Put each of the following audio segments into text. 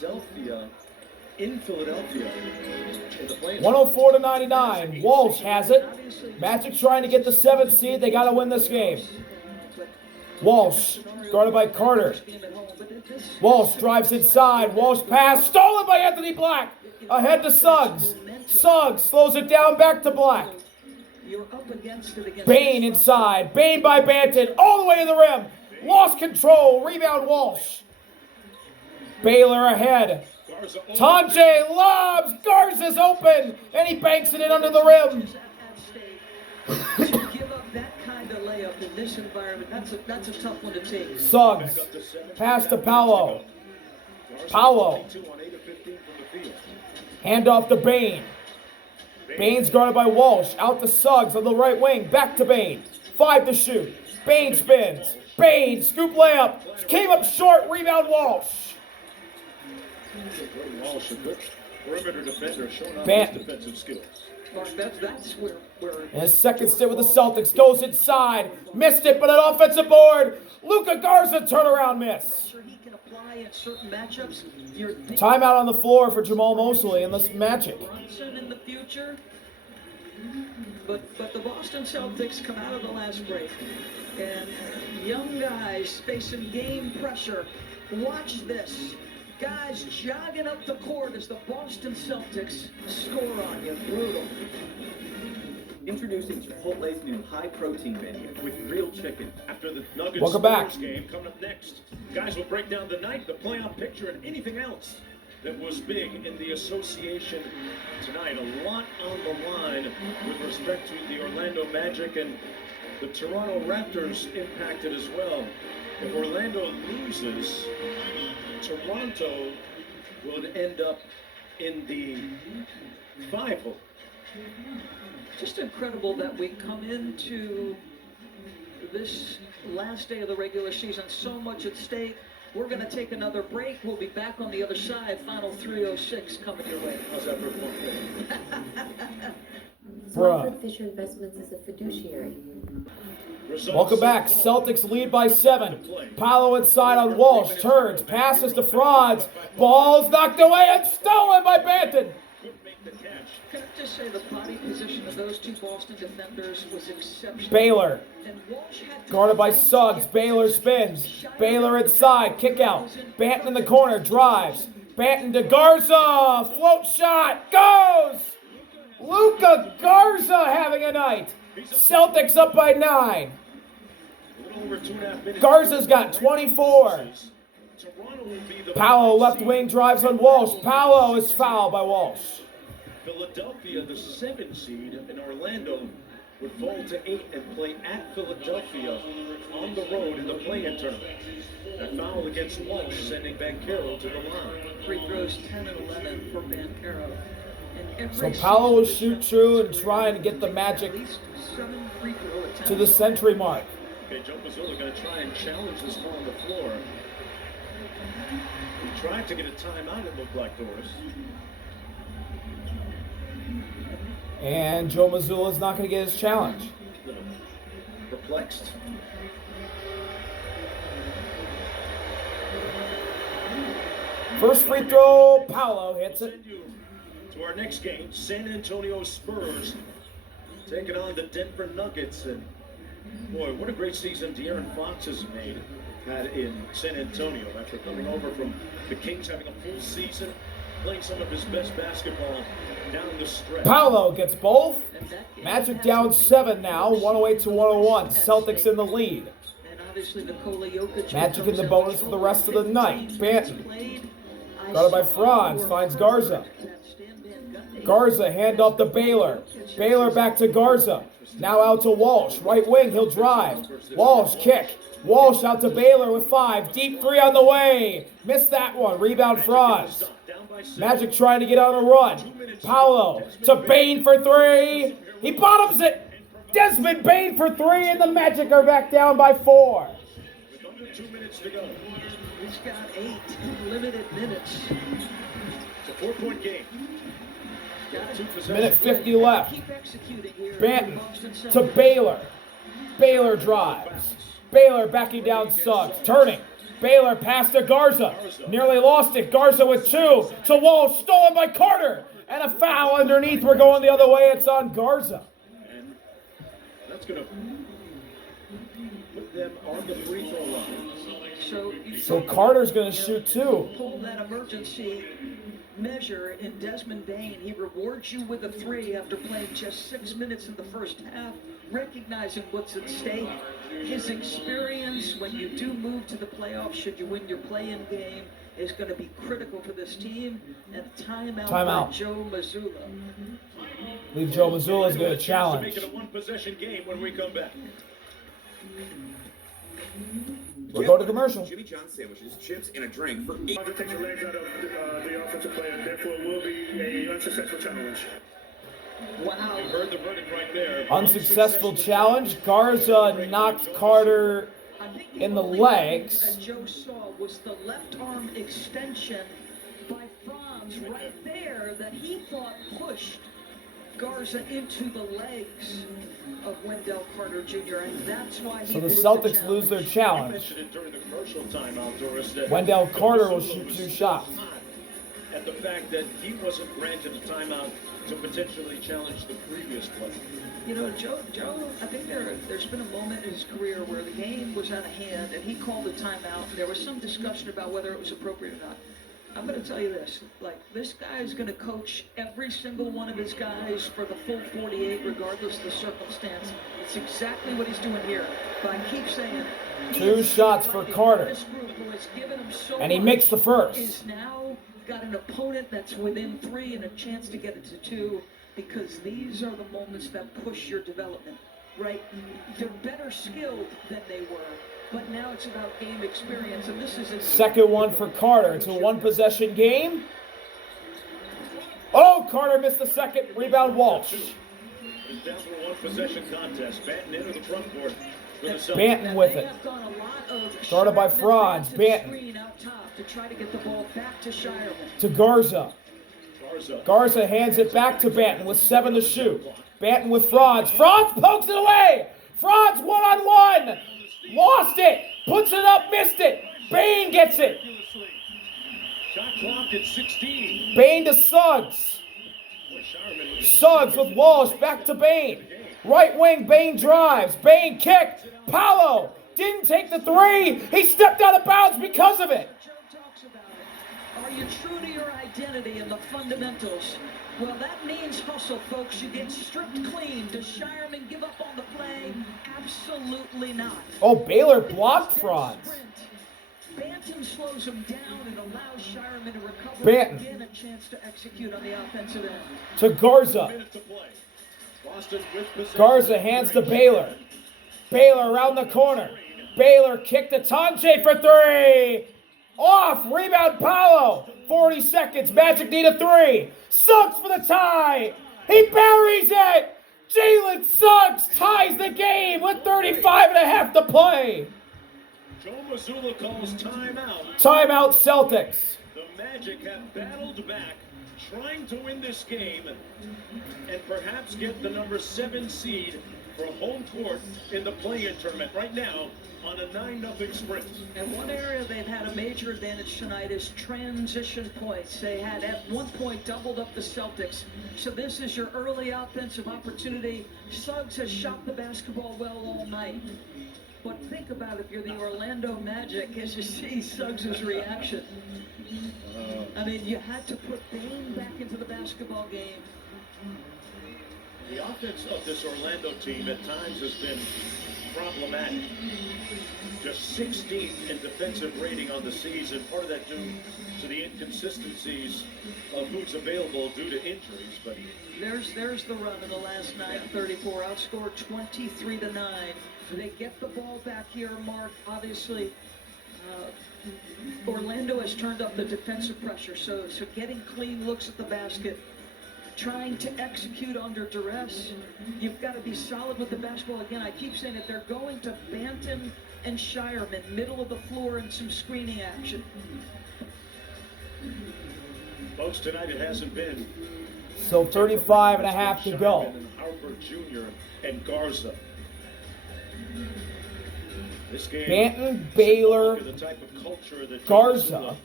Philadelphia in Philadelphia. 104-99. Walsh has it. Magic trying to get the 7th seed. They got to win this game. Walsh, guarded by Carter. Walsh drives inside. Walsh pass, stolen by Anthony Black. Ahead to Suggs. Suggs slows it down, back to Black. Bain inside. Bain by Banton, all the way to the rim. Lost control. Rebound Walsh. Baylor ahead. Tanjay lobs. Garza's open, and he banks it in under the rim. Give up that kind of layup in this environment, that's a tough one to take. Suggs. Pass to Paolo. Paolo. Hand off to Bain. Bain's guarded by Walsh. Out to Suggs on the right wing. Back to Bain. 5 to shoot. Bain spins. Bain, scoop layup. Came up short. Rebound Walsh. Walsh, a good perimeter defender, showing off his defensive skills. That's where and his second stint with the Celtics goes inside. Missed it, but an offensive board. Luka Garza turnaround miss. he can apply in certain matchups. Timeout on the floor for Jamal Mosley in this Magic. In the future. But the Boston Celtics come out of the last break, and young guys facing game pressure. Watch this. Guys jogging up the court as the Boston Celtics score on you. Brutal. Introducing Chipotle's new high-protein menu with real chicken. After the Nuggets Welcome back. Game coming up next, guys will break down the night, the playoff picture, and anything else that was big in the association tonight. A lot on the line with respect to the Orlando Magic and the Toronto Raptors impacted as well. If Orlando loses, Toronto would end up in the 5-hole. Just incredible that we come into this last day of the regular season, so much at stake. We're going to take another break. We'll be back on the other side. Final 306 coming your way. How's that for fun? Bruh. Fisher Investments is a fiduciary. Welcome back. Celtics lead by 7. Paolo inside on Walsh. Turns. Passes to Franz. Ball's knocked away and stolen by Banton. Can I just say the body position of those two Boston defenders was exceptional. Baylor. Guarded by Suggs. Baylor spins. Baylor inside. Kick out. Banton in the corner. Drives. Banton to Garza. Float shot. Goes! Luka Garza having a night. Celtics up by 9. Garza's got 24. Paolo left wing drives on Walsh. Paolo is fouled by Walsh. Philadelphia, the 7th seed in Orlando, would fall to 8 and play at Philadelphia on the road in the play-in tournament. That foul against Walsh, sending Banchero to the line. Free throws 10 and 11 for Banchero. So Paolo will shoot true and trying to get the Magic to the century mark. Okay, Joe Mazzulla going to try and challenge this ball on the floor. He tried to get a timeout, it looked like, Doris. And Joe Mazzulla is not going to get his challenge. Perplexed. First free throw, Paolo hits it. To our next game, San Antonio Spurs taking on the Denver Nuggets. And boy, what a great season De'Aaron Fox has had in San Antonio after coming over from the Kings, having a full season, playing some of his best basketball down the stretch. Paolo gets both. Magic down 7 now, 108-101. Celtics in the lead. Magic in the bonus for the rest of the night. Banton, guarded by Franz, finds Garza. Garza, hand off to Baylor. Baylor back to Garza. Now out to Walsh. Right wing, he'll drive. Walsh, kick. Walsh out to Baylor with 5. Deep 3 on the way. Missed that one. Rebound Franz. Magic trying to get on a run. Paolo to Bain for 3. He bottoms it. Desmond Bain for 3, and the Magic are back down by 4. With under 2 minutes to go. He's got 8 limited minutes. It's a 4-point game. Minute 50 left. Banton to Baylor. Baylor drives. Baylor backing down Suggs. Turning. Baylor pass to Garza. Nearly lost it. Garza with 2 to Walsh. Stolen by Carter. And a foul underneath. We're going the other way. It's on Garza. And that's going to put them on the free throw line. So Carter's going to shoot 2. Pull that emergency measure in Desmond Bain. He rewards you with a 3 after playing just 6 minutes in the first half, recognizing what's at stake. His experience when you do move to the playoffs, should you win your play-in game, is going to be critical for this team. And timeout by Joe Mazzulla. I believe Joe Mazzulla is going to challenge. Make it a one-possession game when we come back. We'll go to commercial. Jimmy John sandwiches, chips, and a drink for $8. To take the legs out of the offensive player, therefore will be a unsuccessful challenge. Wow. You heard the verdict right there. Unsuccessful challenge. Garza knocked Carter in the legs. That Joe saw was the left arm extension by Franz right there that he thought pushed Garza into the legs of Wendell Carter Jr. and that's why he So the Celtics lose their challenge. During the commercial timeout, Doris, that Wendell Carter will shoot 2 shots. At the fact that he wasn't granted a timeout to potentially challenge the previous play. You know, Joe, I think there's been a moment in his career where the game was out of hand and he called a timeout and there was some discussion about whether it was appropriate or not. I'm going to tell you this, this guy is going to coach every single one of his guys for the full 48 regardless of the circumstance. It's exactly what he's doing here. But I keep saying 2 shots for Carter. This group who has given him so And he much makes the first. is now got an opponent that's within 3 and a chance to get it to 2 because these are the moments that push your development, right? They're better skilled than they were. But now it's about game experience, and this is a Second one for Carter. It's a 1-possession game. Oh, Carter missed the second. Rebound, Walsh. It's down to a one-possession contest. Banton into the front court. Banton with it. Started by Franz. Banton. Out top to try to get the ball back to Shireman. To Garza. Garza hands it back to Banton with 7 to shoot. Banton with Franz. Franz pokes it away. Franz one-on-one. Lost it. Puts it up. Missed it. Bain gets it. Shot clock at 16. Bain to Suggs. Suggs with Walsh. Back to Bain. Right wing. Bain drives. Bain kicked. Paolo didn't take the 3. He stepped out of bounds because of it. Joe talks about it. Are you true to your identity and the fundamentals? Well, that means hustle, folks. You get stripped clean. Does Shireman give up on the play? Absolutely not. Oh, Baylor blocked Franz. Banton slows him down and allows Shireman to recover. Banton. Again, a chance to execute on the offensive end. To Garza. Garza hands to Baylor. Baylor around the corner. Baylor kicked to Tanche for 3. Off. Rebound Paolo. 40 seconds. Magic need a 3. Suggs for the tie. He buries it. Jalen Suggs ties the game with 35 and a half to play. Joe Mazzulla calls timeout. Timeout Celtics. The Magic have battled back, trying to win this game and perhaps get the number 7 seed for home court in the play-in tournament. Right now, on a 9-0 sprint. And one area they've had a major advantage tonight is transition points. They had at one point doubled up the Celtics. So this is your early offensive opportunity. Suggs has shot the basketball well all night. But think about if you're the Orlando Magic as you see Suggs' reaction. I mean, you had to put Bain back into the basketball game. The offense of this Orlando team at times has been problematic. Just 16th in defensive rating on the season. Part of that due to the inconsistencies of who's available due to injuries. But there's the run in the last night. 34 outscored 23-9. They get the ball back here, Mark. Obviously, Orlando has turned up the defensive pressure. So getting clean looks at the basket. Trying to execute under duress. You've got to be solid with the basketball. Again, I keep saying that they're going to Banton and Shireman, middle of the floor, and some screening action. folks, tonight it hasn't been. So 35 and a half to go. Harper Jr. and Garza. This game, Banton, Baylor, the type of culture that Garza.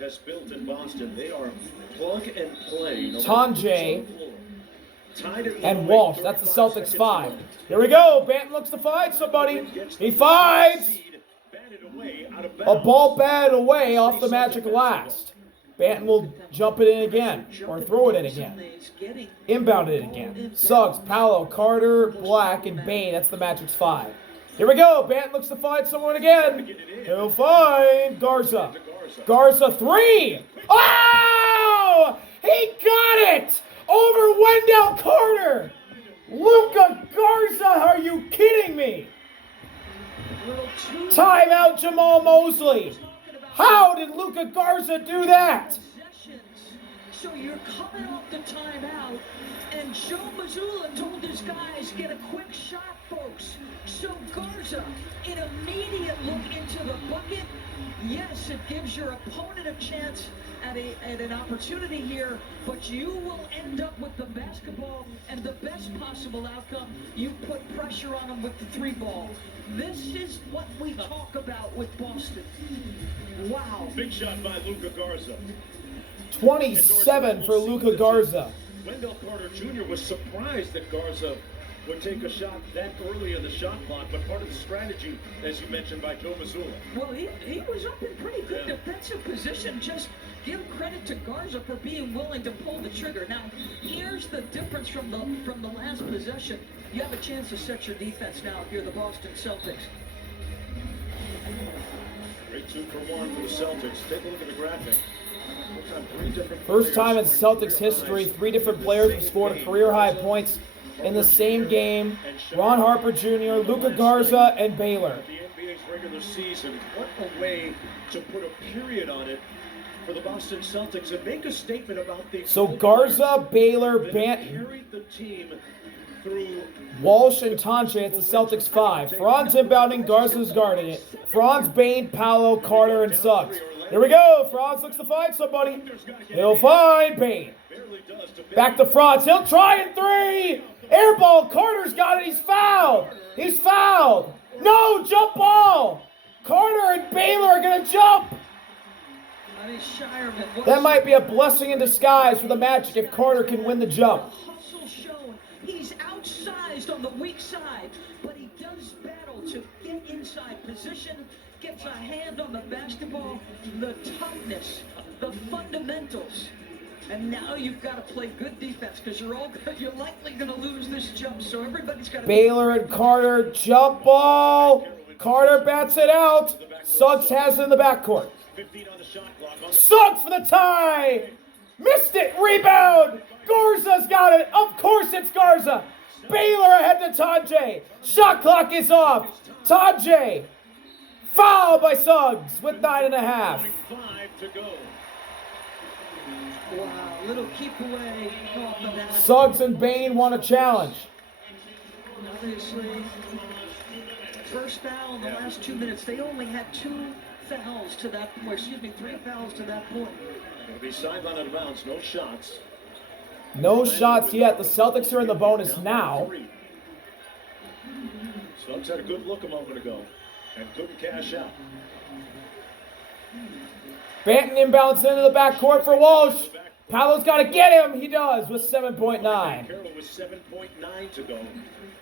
has built in Boston. They are plug and play. Tanjay Tied at and 1-1, Walsh. That's the 35 Celtics seconds 5. left. Here we go. Banton looks to find somebody. He finds Batted away, out of a bounds. ball batted away off the Magic last. Banton will jump it in again or throw it in again. Inbound it again. Suggs, Paolo, Carter, Black, and Bain. That's the Magic's 5. Here we go. Banton looks to find someone again. He'll find Garza. Garza 3. Oh! He got it! Over Wendell Carter! Luka Garza, are you kidding me? Timeout Jamal Mosley. How did Luka Garza do that? So you're coming off the timeout, and Joe Mazzulla told his guys, get a quick shot, folks. So Garza, an immediate look into the bucket. Yes, it gives your opponent a chance at an opportunity here, but you will end up with the basketball and the best possible outcome. You put pressure on them with the 3 ball. This is what we talk about with Boston. Wow. Big shot by Luka Garza. 27 for Luka Garza. Wendell Carter Jr. was surprised that Garza would take a shot that early in the shot clock, but part of the strategy, as you mentioned, by Joe Mazzulla. Well, he was up in pretty good defensive position. Just give credit to Garza for being willing to pull the trigger. Now, here's the difference from the last possession. You have a chance to set your defense now if you're the Boston Celtics. Great 2-for-1 for the Celtics. Take a look at the graphic. First time in Celtics history, 3 different players have scored career-high points in the same game. Ron Harper Jr., Luka Garza, and Baylor. The NBA's regular season, what a way to put a period on it for the Boston Celtics and make a statement about the... So Garza, Baylor, Banton, carried the team through... Walsh, and Tanjay at the Celtics 5. Franz inbounding, Garza's guarding it. Franz, Bain, Paolo, Carter, and Suggs. Here we go. Franz looks to find somebody. He'll find Bain. Back to Franz. He'll try and 3. Air ball. Carter's got it. He's fouled. He's fouled. No, jump ball. Carter and Baylor are going to jump. That might be a blessing in disguise for the Magic if Carter can win the jump. Hustle shown. He's outsized on the weak side, but he does battle to get inside position, gets a hand on the basketball, the toughness, the fundamentals. And now you've got to play good defense because you're likely going to lose this jump, so everybody's got to... Baylor and Carter, jump ball. Carter bats it out. Suggs has it in the backcourt. 15 on the shot clock. Suggs for the tie. Missed it. Rebound. Garza's got it. Of course it's Garza. Baylor ahead to Tanjay. Shot clock is off. Tanjay. Foul by Suggs with 9.5. 5 to go. Wow, little keep away off of that. Suggs and Bain want a challenge. Obviously, first foul in the last 2 minutes. They only had 2 fouls to that point. 3 fouls to that point. It'll be sideline out of bounds. No shots. No shots yet. The Celtics are in the bonus now. Suggs had a good look a moment ago and couldn't cash out. Banton inbounds into the backcourt for Walsh. Paolo's got to get him. He does with 7.9. Carroll with 7.9 to go.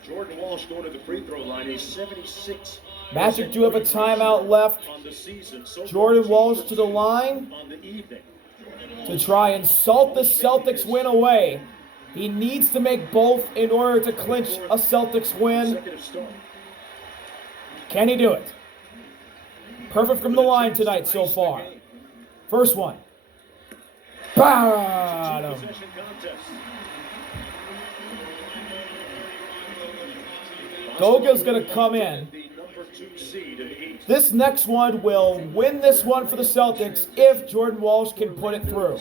Jordan Walsh going to the free throw line. He's 76. Magic do have a timeout left. On the season. So Jordan Walsh to the line on the evening. to try and salt the Celtics win away. He needs to make both in order to clinch a Celtics win. Consecutive start. Can he do it? Perfect from the line tonight so far. First one. Bottom. Possession contest. Goga's going to come in. The number 2 seed in the East. This next one will win this one for the Celtics if Jordan Walsh can put it through.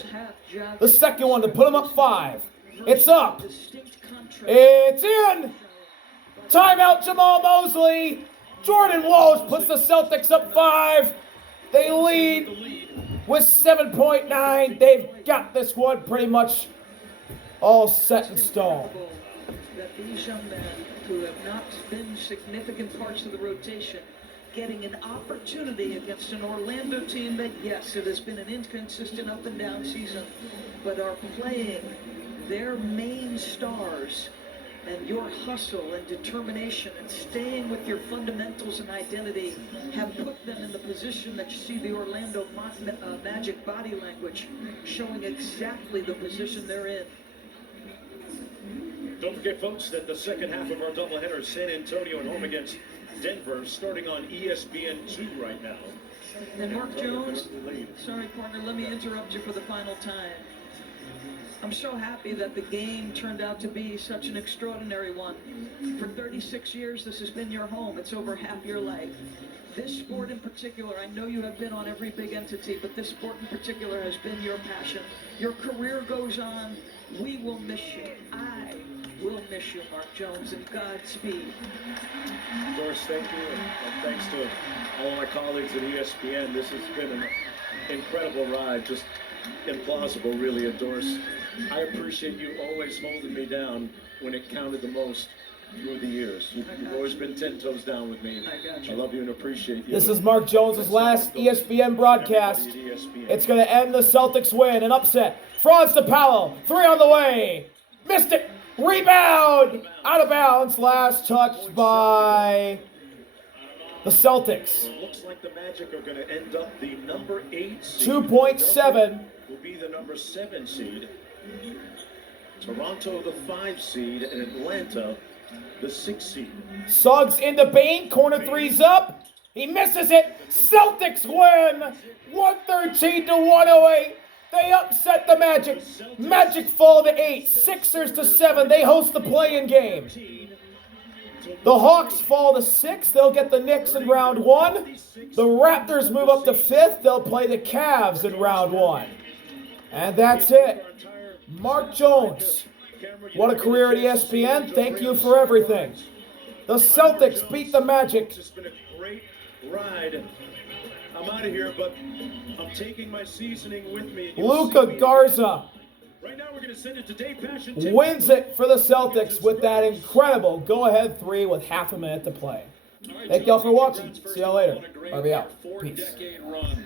The second one to put him up 5. It's up. It's in. Timeout Jamal Mosley. Jordan Walsh puts the Celtics up 5. They lead with 7.9. They've got this one pretty much all set in stone. That these young men who have not been significant parts of the rotation getting an opportunity against an Orlando team that, yes, it has been an inconsistent up and down season, but are playing their main stars, and your hustle and determination and staying with your fundamentals and identity have put them in the position that you see the Orlando Magic body language showing exactly the position they're in. Don't forget, folks, that the second half of our doubleheader, San Antonio and home against Denver, starting on ESPN2 right now. And Mark Jones, sorry partner, let me interrupt you for the final time. I'm so happy that the game turned out to be such an extraordinary one. For 36 years, this has been your home. It's over half your life. This sport in particular, I know you have been on every big entity, but this sport in particular has been your passion. Your career goes on. We will miss you. I will miss you, Mark Jones, and Godspeed. Doris, thank you, and thanks to all my colleagues at ESPN. This has been an incredible ride, just implausible, really. And Doris, I appreciate you always holding me down when it counted the most through the years. You've always been 10 toes down with me. I love you and appreciate you. This is Mark Jones' last ESPN broadcast. It's going to end the Celtics win, an upset. Franz DePaolo, 3 on the way. Missed it. Rebound. Out of bounds. Last touch by the Celtics. Looks like the Magic are going to end up the number 8 seed. 2.7. Will be the number 7 seed. Toronto the 5 seed, and Atlanta the 6 seed. Suggs in the paint, corner three's up. He misses it. Celtics win 113 to 108. They upset the Magic. Magic fall to 8. Sixers to 7. They host the play-in game. The Hawks fall to 6. They'll get the Knicks in round 1. The Raptors move up to 5th. They'll play the Cavs in round 1. And that's it. Mark Jones. What a career at ESPN. Thank you for everything. The Celtics beat the Magic. It's been a great ride. I'm out of here, but I'm taking my seasoning with me. Luka Garza Right now we're going to send it to Dave Passion. wins it for the Celtics with that incredible go-ahead 3 with half a minute to play. Thank y'all for watching. See y'all later. RB out. Peace. Four-decade run.